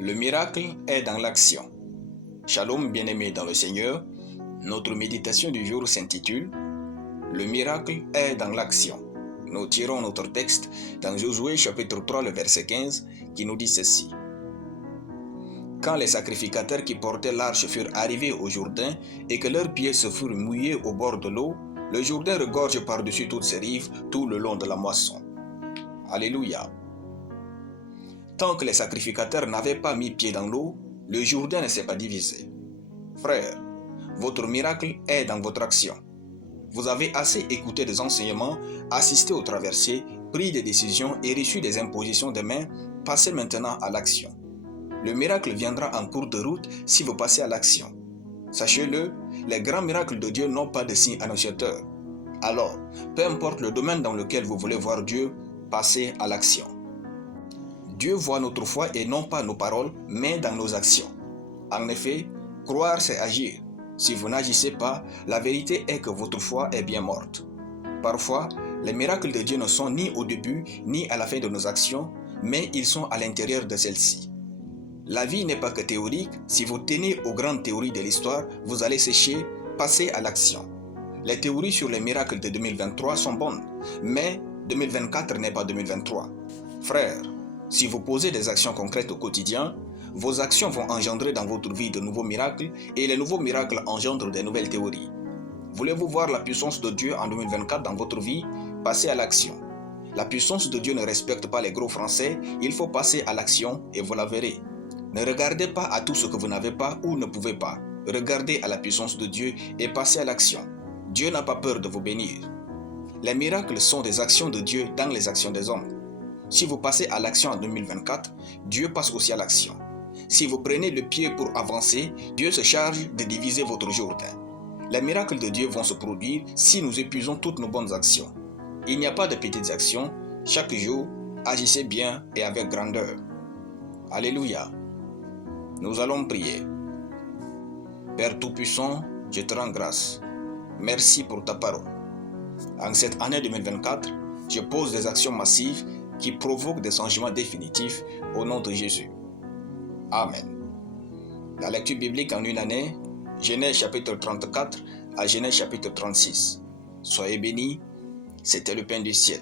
Le miracle est dans l'action. Shalom bien-aimés dans le Seigneur, notre méditation du jour s'intitule « Le miracle est dans l'action ». Nous tirons notre texte dans Josué chapitre 3, le verset 15, qui nous dit ceci. Quand les sacrificateurs qui portaient l'arche furent arrivés au Jourdain et que leurs pieds se furent mouillés au bord de l'eau, le Jourdain regorge par-dessus toutes ses rives tout le long de la moisson. Alléluia. Tant que les sacrificateurs n'avaient pas mis pied dans l'eau, le Jourdain ne s'est pas divisé. Frères, votre miracle est dans votre action. Vous avez assez écouté des enseignements, assisté aux traversées, pris des décisions et reçu des impositions de main. Passez maintenant à l'action. Le miracle viendra en cours de route si vous passez à l'action. Sachez-le, les grands miracles de Dieu n'ont pas de signe annonciateur. Alors, peu importe le domaine dans lequel vous voulez voir Dieu, passez à l'action. Dieu voit notre foi et non pas nos paroles, mais dans nos actions. En effet, croire c'est agir. Si vous n'agissez pas, la vérité est que votre foi est bien morte. Parfois, les miracles de Dieu ne sont ni au début ni à la fin de nos actions, mais ils sont à l'intérieur de celles-ci. La vie n'est pas que théorique. Si vous tenez aux grandes théories de l'histoire, vous allez sécher, passer à l'action. Les théories sur les miracles de 2023 sont bonnes, mais 2024 n'est pas 2023. Frères, si vous posez des actions concrètes au quotidien, vos actions vont engendrer dans votre vie de nouveaux miracles et les nouveaux miracles engendrent des nouvelles théories. Voulez-vous voir la puissance de Dieu en 2024 dans votre vie? Passez à l'action. La puissance de Dieu ne respecte pas les gros français, il faut passer à l'action et vous la verrez. Ne regardez pas à tout ce que vous n'avez pas ou ne pouvez pas. Regardez à la puissance de Dieu et passez à l'action. Dieu n'a pas peur de vous bénir. Les miracles sont des actions de Dieu dans les actions des hommes. Si vous passez à l'action en 2024, Dieu passe aussi à l'action. Si vous prenez le pied pour avancer, Dieu se charge de diviser votre Jourdain. Les miracles de Dieu vont se produire si nous épuisons toutes nos bonnes actions. Il n'y a pas de petites actions. Chaque jour, agissez bien et avec grandeur. Alléluia. Nous allons prier. Père Tout-Puissant, je te rends grâce. Merci pour ta parole. En cette année 2024, je pose des actions massives qui provoquent des changements définitifs au nom de Jésus. Amen. La lecture biblique en une année, Genèse chapitre 34 à Genèse chapitre 36. Soyez bénis, c'était le pain du ciel.